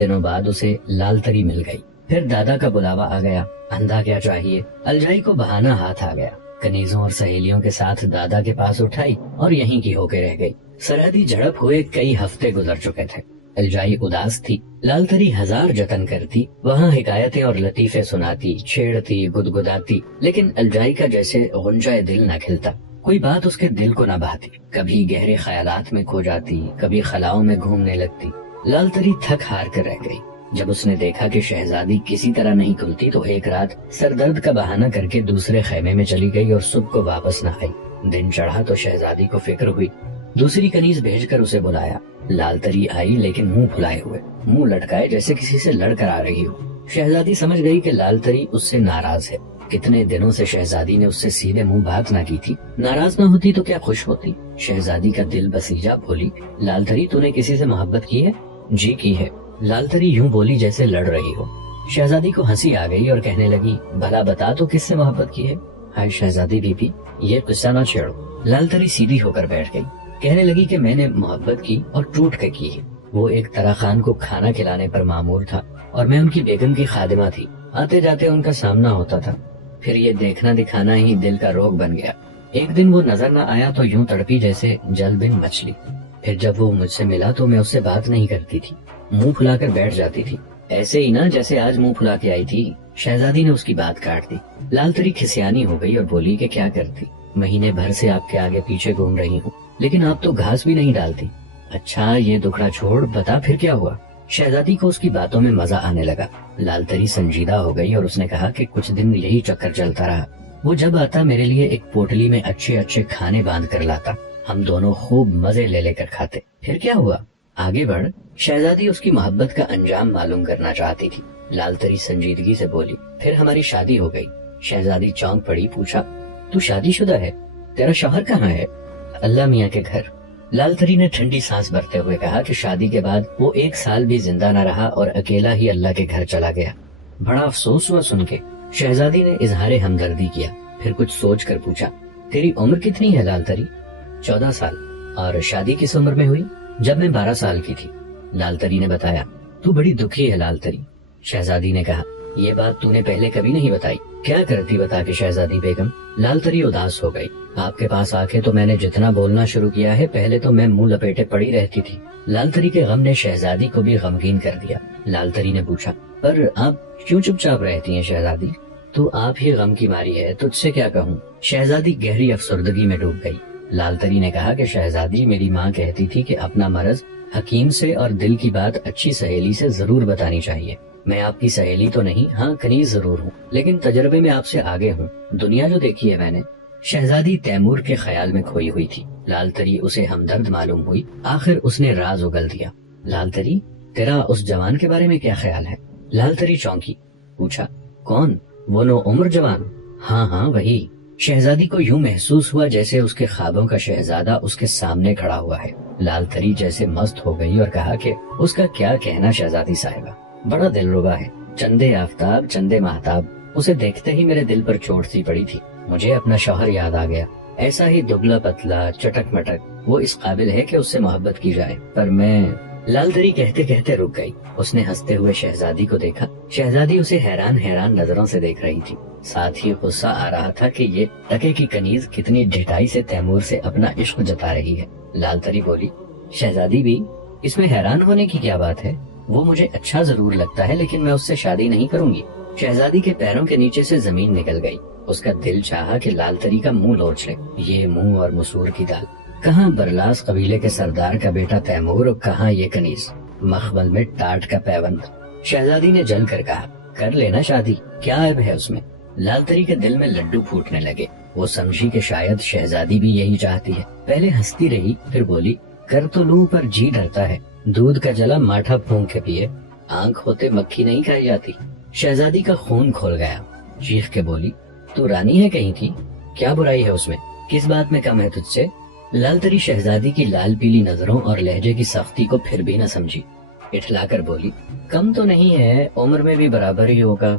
دنوں بعد اسے لال تری مل گئی۔ پھر دادا کا بلاوا آ گیا، اندھا کیا چاہیے، الجائی کو بہانہ ہاتھ آ گیا، کنیزوں اور سہیلیوں کے ساتھ دادا کے پاس اٹھائی اور یہیں کی ہو کے رہ گئی۔ سرحدی جھڑپ ہوئے کئی ہفتے گزر چکے تھے، الجائی اداس تھی، لال تری ہزار جتن کرتی، وہاں حکایتیں اور لطیفے سناتی، چھیڑتی، گدگداتی، لیکن الجائی کا جیسے غنچہ دل نہ کھلتا، کوئی بات اس کے دل کو نہ بھاتی، کبھی گہرے خیالات میں کھو جاتی، کبھی خلاؤں میں گھومنے لگتی۔ لال تری تھک ہار کر رہ گئی۔ جب اس نے دیکھا کہ شہزادی کسی طرح نہیں کھلتی تو ایک رات سر درد کا بہانہ کر کے دوسرے خیمے میں چلی گئی اور صبح کو واپس نہ آئی۔ دن چڑھا تو شہزادی کو فکر ہوئی، دوسری کنیز بھیج کر اسے بلایا۔ لال تری آئی لیکن منہ پھلائے ہوئے، منہ لٹکائے جیسے کسی سے لڑ کر آ رہی ہو۔ شہزادی سمجھ گئی کہ لال تری اس سے ناراض ہے، کتنے دنوں سے شہزادی نے اس سے سیدھے منہ بات نہ کی تھی، ناراض نہ ہوتی تو کیا خوش ہوتی۔ شہزادی کا دل بسیجا، بولی، لال تری تو نے کسی سے محبت کی ہے؟ جی کی ہے۔ لال تری یوں بولی جیسے لڑ رہی ہو۔ شہزادی کو ہنسی آ گئی اور کہنے لگی، بھلا بتا تو کس سے محبت کی ہے؟ ہائے شہزادی بی بی، یہ قصہ نہ چھیڑو۔ لال تری سیدھی ہو کر بیٹھ گئی، کہنے لگی کہ میں نے محبت کی اور ٹوٹ کے کی ہے۔ وہ ایک طرح خان کو کھانا کھلانے پر مامور تھا اور میں ان کی بیگم کی خادمہ تھی، آتے جاتے ان کا سامنا ہوتا تھا، پھر یہ دیکھنا دکھانا ہی دل کا روگ بن گیا۔ ایک دن وہ نظر نہ آیا تو یوں تڑپی جیسے جل بن مچھلی، پھر جب وہ مجھ سے ملا تو میں اس سے بات نہیں کرتی تھی، منہ پھلا کر بیٹھ جاتی تھی، ایسے ہی نا جیسے آج منہ پھلا کے آئی تھی۔ شہزادی نے اس کی بات کاٹ دی۔ لال تری کھسیانی ہو گئی اور بولی کہ کیا کرتی، مہینے بھر سے آپ کے آگے پیچھے گھوم رہی ہوں لیکن آپ تو گھاس بھی نہیں ڈالتی۔ اچھا یہ دکھڑا چھوڑ، بتا پھر کیا ہوا۔ شہزادی کو اس کی باتوں میں مزہ آنے لگا۔ لال تری سنجیدہ ہو گئی اور اس نے کہا کہ کچھ دن یہی چکر چلتا رہا، وہ جب آتا میرے لیے ایک پوٹلی میں اچھے اچھے کھانے باندھ کر لاتا، ہم دونوں خوب مزے لے لے کر کھاتے۔ پھر کیا ہوا، آگے بڑھ۔ شہزادی اس کی محبت کا انجام معلوم کرنا چاہتی تھی۔ لال تری سنجیدگی سے بولی، پھر ہماری شادی ہو گئی۔ شہزادی چونک پڑی، پوچھا، تو شادی شدہ ہے؟ تیرا شوہر کہاں ہے؟ اللہ میاں کے گھر۔ لال تری نے ٹھنڈی سانس بھرتے ہوئے کہا کہ شادی کے بعد وہ 1 سال بھی زندہ نہ رہا اور اکیلا ہی اللہ کے گھر چلا گیا۔ بڑا افسوس ہوا سن کے۔ شہزادی نے اظہار ہمدردی کیا، پھر کچھ سوچ کر پوچھا، تیری عمر کتنی ہے لال تری؟ 14 سال۔ اور شادی کس عمر میں ہوئی؟ جب میں 12 سال کی تھی۔ لال تری نے بتایا، تو بڑی دکھی ہے لال تری۔ شہزادی نے کہا، یہ بات تو نے پہلے کبھی نہیں بتائی، کیا کرتی بتا کے شہزادی بیگم؟ لال تری اداس ہو گئی۔ آپ کے پاس آ کے تو میں نے جتنا بولنا شروع کیا ہے، پہلے تو میں منہ لپیٹے پڑی رہتی تھی۔ لال تری کے غم نے شہزادی کو بھی غمگین کر دیا۔ لال تری نے پوچھا، پر آپ کیوں چپ چاپ رہتی ہیں شہزادی؟ تو آپ ہی غم کی ماری ہے، تجھ سے کیا کہوں؟ شہزادی گہری افسردگی میں ڈوب گئی۔ لال تری نے کہا کہ شہزادی، میری ماں کہتی تھی کہ اپنا مرض حکیم سے اور دل کی بات اچھی سہیلی سے ضرور بتانی چاہیے۔ میں آپ کی سہیلی تو نہیں، ہاں کنیز ضرور ہوں، لیکن تجربے میں آپ سے آگے ہوں، دنیا جو دیکھی ہے میں نے۔ شہزادی تیمور کے خیال میں کھوئی ہوئی تھی۔ لال تری اسے ہمدرد معلوم ہوئی، آخر اس نے راز اگل دیا۔ لال تری، تیرا اس جوان کے بارے میں کیا خیال ہے؟ لال تری چونکی، پوچھا، کون؟ وہ نو عمر جوان؟ ہاں ہاں وہی۔ شہزادی کو یوں محسوس ہوا جیسے اس کے خوابوں کا شہزادہ اس کے سامنے کھڑا ہوا ہے۔ لال تری جیسے مست ہو گئی اور کہا کہ اس کا کیا کہنا شہزادی صاحبہ، بڑا دلربا ہے، چندے آفتاب چندے مہتاب۔ اسے دیکھتے ہی میرے دل پر چوٹ سی پڑی تھی، مجھے اپنا شوہر یاد آ گیا، ایسا ہی دبلا پتلا چٹک مٹک، وہ اس قابل ہے کہ اس سے محبت کی جائے، پر میں… لال تری کہتے کہتے رک گئی۔ اس نے ہنستے ہوئے شہزادی کو دیکھا، شہزادی اسے حیران حیران نظروں سے دیکھ رہی تھی، ساتھ ہی غصہ آ رہا تھا کہ یہ ٹکے کی کنیز کتنی ڈھٹائی سے تیمور سے اپنا عشق جتا رہی ہے۔ لال تری بولی، شہزادی بھی، اس میں حیران ہونے کی کیا بات ہے؟ وہ مجھے اچھا ضرور لگتا ہے لیکن میں اس سے شادی نہیں کروں گی۔ شہزادی کے پیروں کے نیچے سے زمین نکل گئی۔ اس کا دل چاہا کہ لال تری کا منہ لوچ لے، یہ منہ اور مسور کی دال، کہاں برلاس قبیلے کے سردار کا بیٹا تیمور اور کہاں یہ کنیز، مخمل میں ٹاٹ کا پیوند۔ شہزادی نے جل کر کہا، کر لینا شادی، کیا عیب ہے اس میں؟ لال تری کے دل میں لڈو پھوٹنے لگے، وہ سمجھی کہ شاید شہزادی بھی یہی چاہتی ہے، پہلے ہنستی رہی پھر بولی، کر تو لوں پر جی ڈرتا ہے، دودھ کا جلا ماٹھا پھونک کے پیے، آنکھ ہوتے مکھی نہیں کھائی جاتی۔ شہزادی کا خون کھول گیا، چیخ کے بولی، تو رانی ہے کہیں کی، کیا برائی ہے اس میں، کس بات میں کم ہے تجھ سے؟ لال تری شہزادی کی لال پیلی نظروں اور لہجے کی سختی کو پھر بھی نہ سمجھی، اٹھلا کر بولی، کم تو نہیں ہے، عمر میں بھی برابر ہی ہوگا،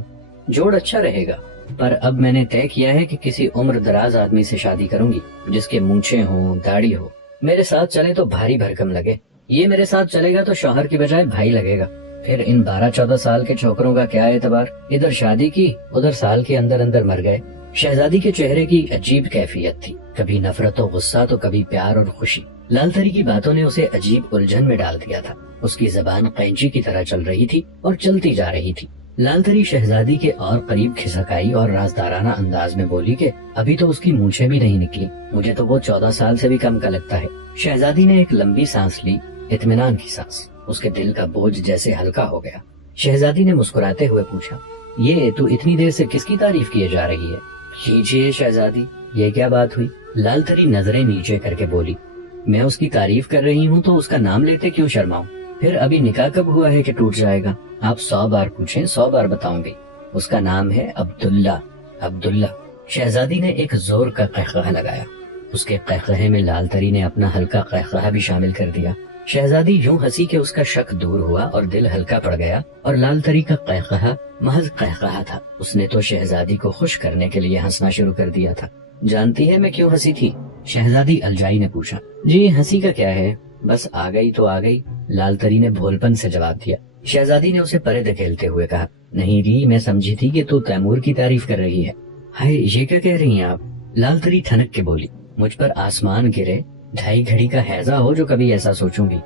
جوڑ اچھا رہے گا، پر اب میں نے طے کیا ہے کہ کسی عمر دراز آدمی سے شادی کروں گی جس کے مونچھیں ہوں، داڑھی ہو، میرے ساتھ چلے تو بھاری بھرکم لگے، یہ میرے ساتھ چلے گا تو شوہر کی بجائے بھائی لگے گا، پھر ان 12-14 سال کے چھوکروں کا کیا اعتبار؟ ادھر شادی کی، ادھر سال کے اندر اندر مر گئے۔ شہزادی کے چہرے کی عجیب کیفیت تھی، کبھی نفرت و غصہ تو کبھی پیار اور خوشی۔ لال تری کی باتوں نے اسے عجیب الجھن میں ڈال دیا تھا۔ اس کی زبان قینچی کی طرح چل رہی تھی اور چلتی جا رہی تھی۔ لال تری شہزادی کے اور قریب کھسک آئی اور رازدارانہ انداز میں بولی کہ ابھی تو اس کی مونچھیں بھی نہیں نکلی، مجھے تو وہ 14 سال سے بھی کم کا لگتا ہے۔ شہزادی نے ایک لمبی سانس لی، اطمینان کی سانس۔ اس کے دل کا بوجھ جیسے ہلکا ہو گیا۔ شہزادی نے مسکراتے ہوئے پوچھا، یہ تو اتنی دیر سے کس کی تعریف کیے جا رہی ہے؟ کیجیے شہزادی، یہ کیا بات ہوئی؟ لال تری نظریں نیچے کر کے بولی، میں اس کی تعریف کر رہی ہوں تو اس کا نام لیتے کیوں شرماؤں؟ پھر ابھی نکاح کب ہوا ہے کہ ٹوٹ جائے گا؟ آپ 100 بار پوچھیں 100 بار بتاؤں گی۔ اس کا نام ہے عبداللہ۔ عبداللہ؟ شہزادی نے ایک زور کا قہقہہ لگایا۔ اس کے قہقہے میں لال تری نے اپنا ہلکا قہقہہ بھی شامل کر دیا۔ شہزادی یوں ہنسی کہ اس کا شک دور ہوا اور دل ہلکا پڑ گیا، اور لال تری کا قہقہہ محض قہقہہ تھا۔ اس نے تو شہزادی کو خوش کرنے کے لیے ہنسنا شروع کر دیا تھا۔ جانتی ہے میں کیوں ہنسی تھی؟ شہزادی الجائی نے پوچھا۔ جی ہنسی کا کیا ہے، بس آ گئی تو آ گئی، لال تری نے بھولپن سے جواب دیا۔ شہزادی نے اسے پرے دھکیلتے ہوئے کہا، نہیں ری، میں سمجھی تھی کہ تو تیمور کی تعریف کر رہی ہے۔ ہائے، یہ کیا کہہ رہی ہیں آپ؟ لال تری ٹھنک کے بولی، مجھ پر آسمان گرے، 2.5 گھڑی کا ہیضہ ہو جو کبھی ایسا سوچوں گی۔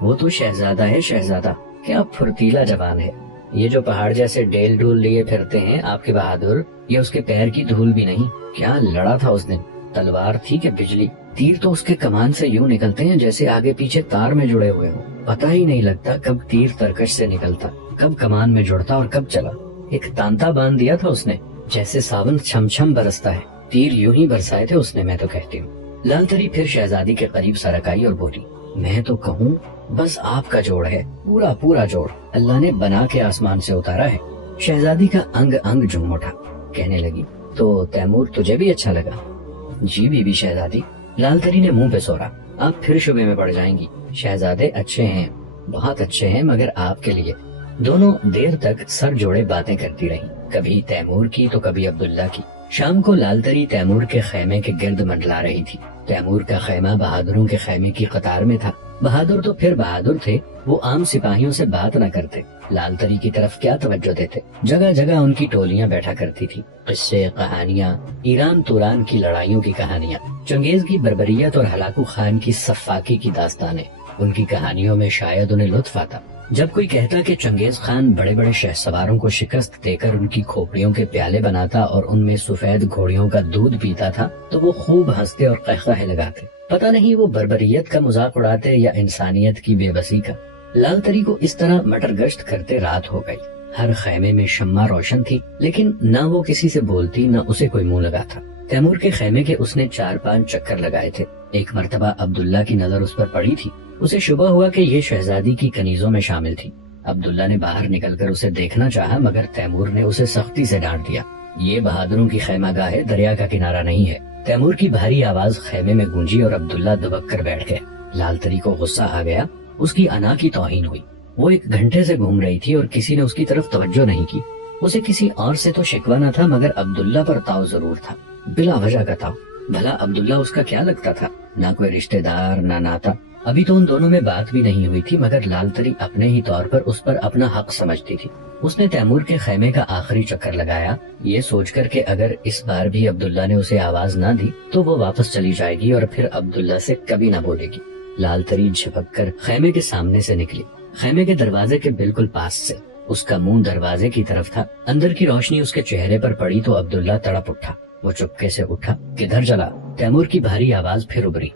وہ تو شہزادہ ہے، شہزادہ، کیا پھرتیلا جوان ہے۔ یہ جو پہاڑ جیسے ڈیل ڈول لیے پھرتے ہیں آپ کے بہادر، یہ اس کے پیر کی دھول بھی نہیں۔ کیا لڑا تھا اس دن، تلوار تھی کہ بجلی؟ تیر تو اس کے کمان سے یوں نکلتے ہیں جیسے آگے پیچھے تار میں جڑے ہوئے ہوں، پتہ ہی نہیں لگتا کب تیر ترکش سے نکلتا، کب کمان میں جڑتا اور کب چلا۔ ایک تانتا باندھ دیا تھا اس نے، جیسے ساون چھم چھم برستا ہے، تیر یوں ہی برسائے تھے اس نے، میں تو کہتی ہوں۔ لال تری پھر شہزادی کے قریب سرک آئی اور بولی، میں تو کہوں بس آپ کا جوڑ ہے، پورا پورا جوڑ اللہ نے بنا کے آسمان سے اتارا ہے۔ شہزادی کا انگ انگ جھوم اٹھا، کہنے لگی، تو تیمور تجھے بھی اچھا لگا؟ جی بی بی شہزادی۔ لال تری نے منہ پہ سورا، آپ پھر شبے میں پڑ جائیں گی، شہزادے اچھے ہیں، بہت اچھے ہیں، مگر آپ کے لیے۔ دونوں دیر تک سر جوڑے باتیں کرتی رہیں، کبھی تیمور کی تو کبھی عبداللہ کی۔ شام کو لال تری تیمور کے خیمے کے گرد منڈلا رہی تھی۔ تیمور کا خیمہ بہادروں کے خیمے کی قطار میں تھا۔ بہادر تو پھر بہادر تھے، وہ عام سپاہیوں سے بات نہ کرتے، لال تری کی طرف کیا توجہ دیتے۔ جگہ جگہ ان کی ٹولیاں بیٹھا کرتی تھی، قصے، کہانیاں، ایران توران کی لڑائیوں کی کہانیاں، چنگیز کی بربریت اور ہلاکو خان کی سفاکی کی داستانیں۔ ان کی کہانیوں میں شاید انہیں لطف آتا۔ جب کوئی کہتا کہ چنگیز خان بڑے بڑے شہ سواروں کو شکست دے کر ان کی کھوپڑیوں کے پیالے بناتا اور ان میں سفید گھوڑیوں کا دودھ پیتا تھا تو وہ خوب ہنستے اور قہقہے لگاتے۔ پتہ نہیں وہ بربریت کا مذاق اڑاتے یا انسانیت کی بے بسی کا۔ لال تری کو اس طرح مٹر گشت کرتے رات ہو گئی۔ ہر خیمے میں شمع روشن تھی، لیکن نہ وہ کسی سے بولتی نہ اسے کوئی منہ لگا تھا۔ تیمور کے خیمے کے اس نے 4-5 چکر لگائے تھے۔ ایک مرتبہ عبداللہ کی نظر اس پر پڑی تھی، اسے شبہ ہوا کہ یہ شہزادی کی کنیزوں میں شامل تھی۔ عبداللہ نے باہر نکل کر اسے دیکھنا چاہا، مگر تیمور نے اسے سختی سے ڈانٹ دیا۔ یہ بہادروں کی خیمہ گاہ ہے، دریا کا کنارہ نہیں ہے۔ تیمور کی بھاری آواز خیمے میں گونجی اور عبداللہ دبک کر بیٹھ گئے۔ لال تری کو غصہ آ گیا، اس کی انا کی توہین ہوئی۔ وہ 1 گھنٹے سے گھوم رہی تھی اور کسی نے اس کی طرف توجہ نہیں کی۔ اسے کسی اور سے تو شکوہ نہ تھا، مگر عبداللہ پر تاؤ ضرور تھا، بلا وجہ کا تاؤ۔ بھلا عبداللہ اس کا کیا لگتا تھا؟ نہ کوئی رشتہ دار، نہ ناتا۔ ابھی تو ان دونوں میں بات بھی نہیں ہوئی تھی، مگر لال تری اپنے ہی طور پر اس پر اپنا حق سمجھتی تھی۔ اس نے تیمور کے خیمے کا آخری چکر لگایا، یہ سوچ کر کہ اگر اس بار بھی عبداللہ نے اسے آواز نہ دی تو وہ واپس چلی جائے گی اور پھر عبداللہ سے کبھی نہ بولے گی۔ لال تری جھپک کر خیمے کے سامنے سے نکلی، خیمے کے دروازے کے بالکل پاس سے۔ اس کا منہ دروازے کی طرف تھا، اندر کی روشنی اس کے چہرے پر پڑی تو عبداللہ تڑپ اٹھا۔ وہ چپکے سے اٹھا، کدھر چلا؟ تیمور کی بھاری آواز پھر ابھری،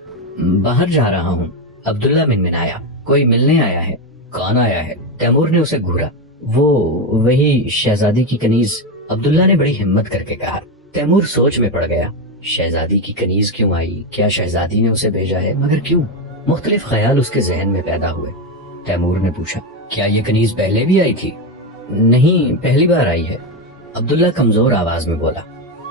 باہر جا رہا ہوں۔ عبداللہ منمنایا، کوئی ملنے آیا ہے؟ کون آیا ہے؟ تیمور نے اسے گھورا۔ وہی شہزادی کی کنیز، عبداللہ نے بڑی ہمت کر کے کہا۔ تیمور سوچ میں پڑ گیا، شہزادی کی کنیز کیوں آئی؟ کیا شہزادی نے اسے بھیجا ہے؟ مگر کیوں؟ مختلف خیال اس کے ذہن میں پیدا ہوئے۔ تیمور نے پوچھا، کیا یہ کنیز پہلے بھی آئی تھی؟ نہیں، پہلی بار آئی ہے، عبداللہ کمزور آواز میں بولا۔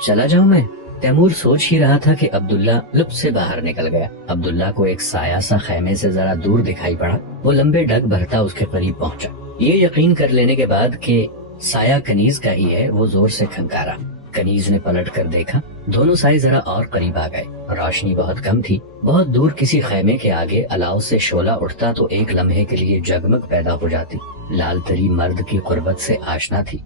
چلا جاؤں میں؟ تیمور سوچ ہی رہا تھا کہ عبداللہ لپ سے باہر نکل گیا۔ عبداللہ کو ایک سایہ سا خیمے سے ذرا دور دکھائی پڑا، وہ لمبے ڈگ بھرتا اس کے قریب پہنچا۔ یہ یقین کر لینے کے بعد کہ سایہ کنیز کا ہی ہے، وہ زور سے کھنکارا، کنیز نے پلٹ کر دیکھا، دونوں سائے ذرا اور قریب آ گئے۔ روشنی بہت کم تھی، بہت دور کسی خیمے کے آگے الاؤ سے شعلہ اٹھتا تو ایک لمحے کے لیے جگمگ پیدا ہو جاتی۔ لال تری مرد کی قربت سے آشنا تھی،